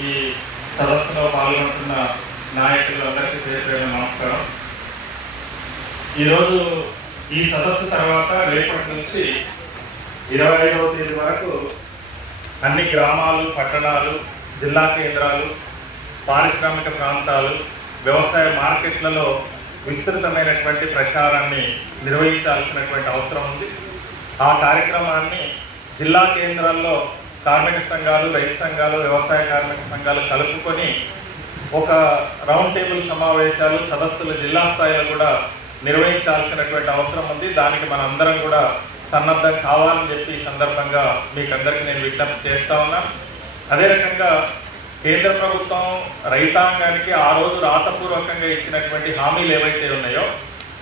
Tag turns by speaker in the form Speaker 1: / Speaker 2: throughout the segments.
Speaker 1: ఈ సదస్సులో పాల్గొంటున్న నాయకులందరికీ పేరు నమస్కారం. ఈరోజు ఈ సదస్సు తర్వాత రేపటి నుంచి ఇరవై ఐదవ తేదీ వరకు అన్ని గ్రామాలు పట్టణాలు జిల్లా కేంద్రాలు పారిశ్రామిక ప్రాంతాలు వ్యవసాయ మార్కెట్లలో విస్తృతమైనటువంటి ప్రచారాన్ని నిర్వహించాల్సినటువంటి అవసరం ఉంది. ఆ కార్యక్రమాన్ని జిల్లా కేంద్రాల్లో కార్మిక సంఘాలు రైతు సంఘాలు వ్యవసాయ కార్మిక సంఘాలు కలుపుకొని ఒక రౌండ్ టేబుల్ సమావేశాలు సదస్సులు జిల్లా స్థాయిలో కూడా నిర్వహించాల్సినటువంటి అవసరం ఉంది. దానికి మన అందరం కూడా సన్నద్ధం కావాలని చెప్పి ఈ సందర్భంగా మీకు అందరికీ నేను విజ్ఞప్తి చేస్తా ఉన్నా. అదే రకంగా కేంద్ర ప్రభుత్వం రైతాంగానికి ఆ రోజు రాతపూర్వకంగా ఇచ్చినటువంటి హామీలు ఏవైతే ఉన్నాయో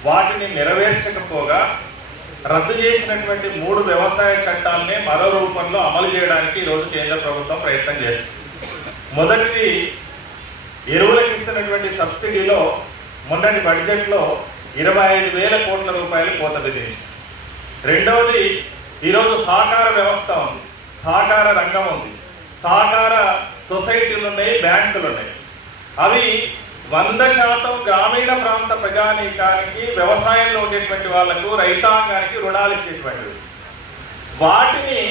Speaker 1: వాటిని నెరవేర్చకపోగా రద్దు చేసినటువంటి మూడు వ్యవసాయ చట్టాలనే మరో రూపంలో అమలు చేయడానికి ఈరోజు కేంద్ర ప్రభుత్వం ప్రయత్నం చేస్తుంది. మొదటిది ఎరువులకు ఇస్తున్నటువంటి సబ్సిడీలో మొన్నటి బడ్జెట్లో ఇరవై ఐదు వేల కోట్ల రూపాయలు కోత విధించింది. రెండవది ఈరోజు సహకార వ్యవస్థ ఉంది సహకార రంగం ఉంది సహకార సొసైటీలు ఉన్నాయి బ్యాంకులు ఉన్నాయి. అవి వంద శాతం గ్రామీణ ప్రాంత ప్రజానీకానికి వ్యవసాయంలో ఉండేటువంటి వాళ్ళకు రైతాంగానికి రుణాలు ఇచ్చేటువంటివి వాటిని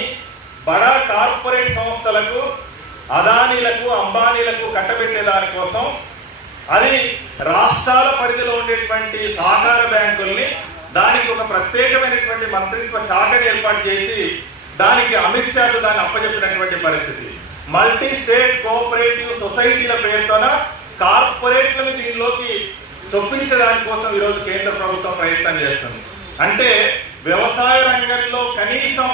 Speaker 1: బడా కార్పొరేట్ సంస్థలకు అదానీలకు అంబానీలకు కట్టబెట్టే దానికోసం అది రాష్ట్రాల పరిధిలో ఉండేటువంటి సహకార బ్యాంకుల్ని దానికి ఒక ప్రత్యేకమైనటువంటి మంత్రిత్వ శాఖను ఏర్పాటు చేసి దానికి అమిత్ షాకు దాన్ని అప్పచెప్పినటువంటి పరిస్థితి. మల్టీ స్టేట్ కోఆపరేటివ్ సొసైటీల పేరుతోన కార్పొరేట్లను దీనిలోకి చొప్పించడానికి కోసం ఈరోజు కేంద్ర ప్రభుత్వం ప్రయత్నం చేస్తుంది. అంటే వ్యవసాయ రంగంలో కనీసం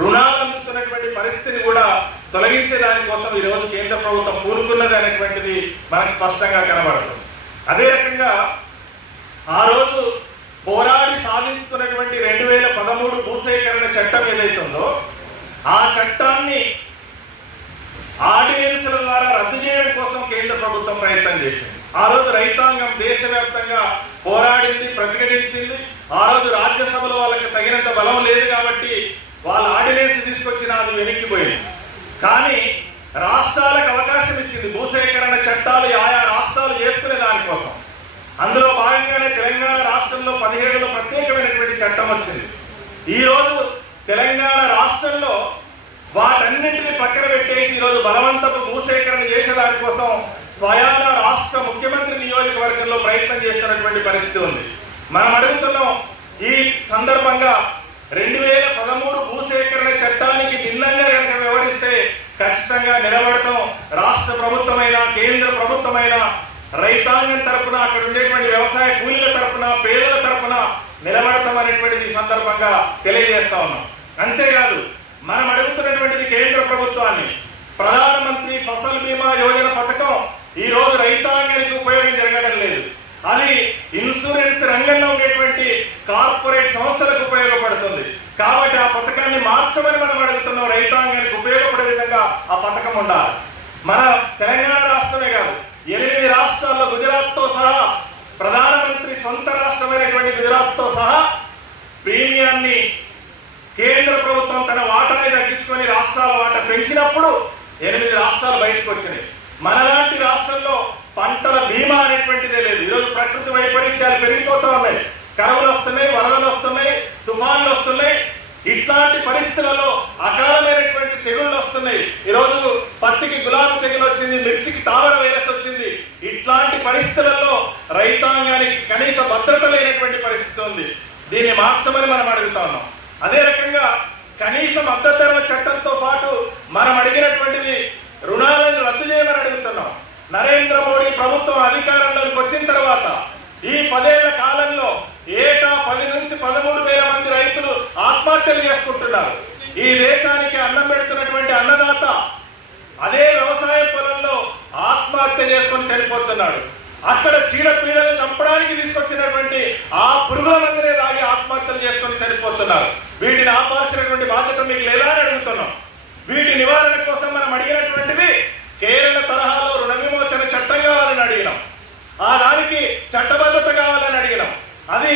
Speaker 1: రుణాలు అందుతున్నటువంటి పరిస్థితిని కూడా తొలగించే దానికోసం ఈరోజు కేంద్ర ప్రభుత్వం పూనుకున్నది అనేటువంటిది మనకు స్పష్టంగా కనబడుతుంది. అదే రకంగా ఆ రోజు పోరాడి సాధించుకున్నటువంటి రెండు వేల పదమూడు భూసేకరణ చట్టం ఏదైతుందో ఆ చట్టాన్ని ఆర్డినెన్స్ల ద్వారా రద్దు చేయడం కోసం కేంద్ర ప్రభుత్వం ప్రయత్నం చేసింది. ఆ రోజు రైతాంగం దేశవ్యాప్తంగా పోరాడింది ప్రతిఘటించింది. ఆ రోజు రాజ్యసభలో వాళ్ళకి తగినంత బలం లేదు కాబట్టి వాళ్ళ ఆర్డినెన్స్ తీసుకొచ్చిన అది వెనక్కిపోయింది. కానీ రాష్ట్రాలకు అవకాశం ఇచ్చింది భూసేకరణ చట్టాలు ఆయా రాష్ట్రాలు చేసుకునే దానికోసం అందులో భాగంగానే తెలంగాణ రాష్ట్రంలో పదిహేడులో ప్రత్యేకమైనటువంటి చట్టం వచ్చింది. ఈరోజు తెలంగాణ రాష్ట్రంలో వాటన్నింటినీ పక్కన పెట్టేసి ఈరోజు బలవంతపు భూసేకరణ చేసే దానికోసం స్వయాన రాష్ట్ర ముఖ్యమంత్రి నియోజకవర్గంలో ప్రయత్నం చేస్తున్నటువంటి పరిస్థితి ఉంది. మనం అడుగుతున్నాం ఈ సందర్భంగా రెండు వేల పదమూడు భూసేకరణ చట్టానికి భిన్నంగా కనుక వ్యవహరిస్తే ఖచ్చితంగా నిలబడతాం. రాష్ట్ర ప్రభుత్వమైన కేంద్ర ప్రభుత్వమైన రైతాంగం తరపున అక్కడ ఉండేటువంటి వ్యవసాయ కూలీల తరపున పేదల తరపున నిలబడతాం అనేటువంటిది సందర్భంగా తెలియజేస్తా ఉన్నాం. అంతేకాదు మనం అడుగుతున్నటువంటిది కేంద్ర ప్రభుత్వాన్ని. ప్రధానమంత్రి ఫసల్ బీమా యోజన పథకం ఈ రోజు రైతాంగానికి ఉపయోగం జరగడం లేదు. అది ఇన్సూరెన్స్ రంగంలో ఉండేటువంటి కార్పొరేట్ సంస్థలకు ఉపయోగపడుతుంది. కాబట్టి ఆ పథకాన్ని మార్చమని మనం అడుగుతున్నాం. రైతాంగానికి ఉపయోగపడే విధంగా ఆ పథకం ఉండాలి. మన తెలంగాణ రాష్ట్రమే కాదు ఎనిమిది రాష్ట్రాల్లో గుజరాత్తో సహా ప్రధానమంత్రి సొంత రాష్ట్రమైనటువంటి గుజరాత్తో సహా ప్రీమియాన్ని కేంద్ర ప్రభుత్వం తన వాటాని తగ్గించుకొని రాష్ట్రాల వాటా పెంచినప్పుడు ఎనిమిది రాష్ట్రాలు బయటకు వచ్చినాయి. మనలాంటి రాష్ట్రంలో పంటల బీమా అనేటువంటిదే లేదు. ఈరోజు ప్రకృతి వైపరీత్యాలు పెరిగిపోతూ ఉన్నాయి. కరువులు వస్తున్నాయి వరదలు వస్తున్నాయి తుఫాన్లు వస్తున్నాయి. ఇట్లాంటి పరిస్థితులలో అకాలమైనటువంటి తెగుళ్ళు వస్తున్నాయి. ఈరోజు పత్తికి గులాబీ తెగులు వచ్చింది మిర్చికి తామర వైరస్ వచ్చింది. ఇట్లాంటి పరిస్థితులలో రైతాంగానికి కనీస భద్రత లేనటువంటి పరిస్థితి ఉంది. దీన్ని మార్చమని మనం అడుగుతా ఉన్నాం. అదే రకంగా కనీసం మద్దతు చట్టంతో పాటు మనం అడిగినటువంటిది రుణాలను రద్దు చేయమని అడుగుతున్నాం. నరేంద్ర మోడీ ప్రభుత్వం అధికారంలోకి వచ్చిన తర్వాత ఈ పదేళ్ళ కాలంలో ఏటా పది నుంచి పదమూడు వేల మంది రైతులు ఆత్మహత్యలు చేసుకుంటున్నారు. ఈ దేశానికి అన్నం పెడుతున్నటువంటి అన్నదాత అదే వ్యవసాయ పొలంలో ఆత్మహత్య చేసుకొని చనిపోతున్నాడు. అక్కడ చీడపీడలను చంపడానికి తీసుకొచ్చినటువంటి ఆ పురుగుల మందునే తాగి ఆత్మహత్యలు చేసుకొని చనిపోతున్నారు. వీటిని ఆపాల్సినటువంటి బాధ్యత మీకు లేదా అని అడుగుతున్నాం. వీటి నివారణ కోసం మనం అడిగినటువంటిది కేరళ తరహాలో రుణ విమోచన చట్టం కావాలని అడిగినాం. ఆ దానికి చట్టబద్ధత కావాలని అడిగినాం. అది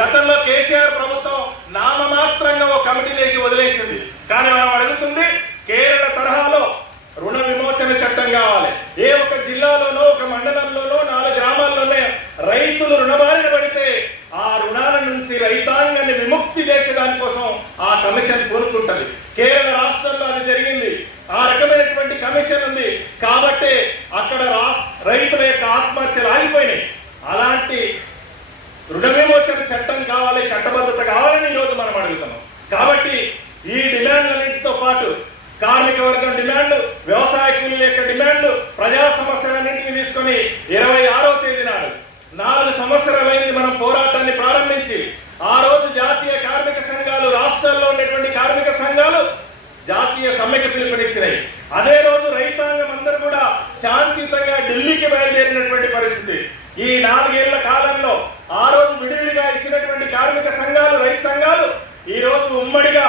Speaker 1: గతంలో కేసీఆర్ ప్రభుత్వం నామమాత్రంగా ఒక కమిటీ చేసి వదిలేసింది. కానీ మనం అడుగుతుంది కేరళ తరహాలో రుణ విమోచన చట్టం కావాలి. ఏ ఒక జిల్లాలోనో ఒక మండలంలోనో రైతుల యొక్క ఆత్మహత్యలు ఆగిపోయినాయి. అలాంటి రుణవిమోచన చట్టం కావాలి చట్టబద్ధత కావాలని ఈరోజు మనం అడుగుతున్నాం. కాబట్టి ఈ డిమాండ్లన్నింటితో పాటు కార్మిక వర్గం డిమాండ్ వ్యవసాయ కూలీల యొక్క డిమాండ్ ప్రజా సమస్యలన్నింటినీ తీసుకొని ఇరవై ఆరో తేదీ నాడు నాలుగు సంవత్సరాలైంది మనం పోరాటాన్ని ప్రారంభించి ఆ రోజు జాతీయ కార్మిక సంఘాలు రాష్ట్రాల్లో ఉన్నటువంటి కార్మిక సంఘాలు జాతీయ సమ్మెకి పిలుపునిచ్చినాయి. అదే రోజు రైతాంగం అందరూ కూడా శాంతియుతంగా ఢిల్లీకి బయలుదేరినటువంటి పరిస్థితి. ఈ నాలుగేళ్ళ కాలంలో ఆ రోజు విడివిడిగా ఇచ్చినటువంటి కార్మిక సంఘాలు రైతు సంఘాలు ఈ రోజు ఉమ్మడిగా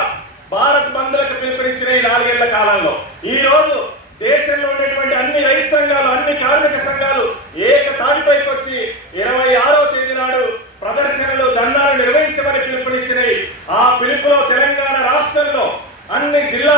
Speaker 1: భారత్ బంద్లకు పిలుపునిచ్చిన ఈ నాలుగేళ్ళ కాలంలో. ఈ రోజు దేశంలో ఉండేటువంటి అన్ని రైతు సంఘాలు అన్ని కార్మిక సంఘాలు ఏక తాటిపైకి వచ్చి ఇరవై ఆరో తేదీ నాడు ప్రదర్శనలు ధర్నాలు నిర్వహించమని పిలుపునిచ్చినాయి ఆ పిలుపులో తెలంగాణ రాష్ట్రంలో అన్ని జిల్లా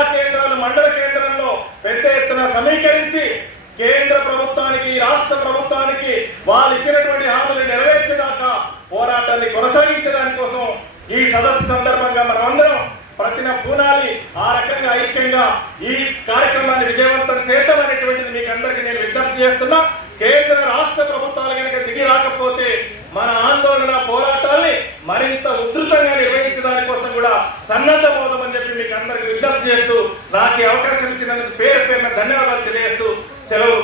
Speaker 1: కేంద్ర ప్రభుత్వానికి రాష్ట్ర ప్రభుత్వానికి వాళ్ళు ఇచ్చినటువంటి హామీలు నెరవేర్చేదాకా పోరాటాన్ని కొనసాగించడానికోసం ఈ సదస్సు సందర్భంగా మనం అందరం ప్రతిన పూనాలి ఆ రకంగా ఐక్యంగా ఈ కార్యక్రమాన్ని విజయవంతం చేద్దామనేటువంటిది మీకు అందరికీ నేను విజ్ఞప్తి చేస్తున్నా. కేంద్ర రాష్ట్ర ప్రభుత్వాలు కనుక దిగి రాకపోతే మన ఆందోళన పోరాటాల్ని మరింత ఉధృతంగా నిర్వహించడానికి కోసం కూడా సన్నద్ధమవుతామని చెప్పి మీకు అందరికీ విజ్ఞప్తి చేస్తూ నాకు అవకాశం ఇచ్చినందుకు పేరు పేరున ధన్యవాదాలు తెలియజేస్తూ செலவு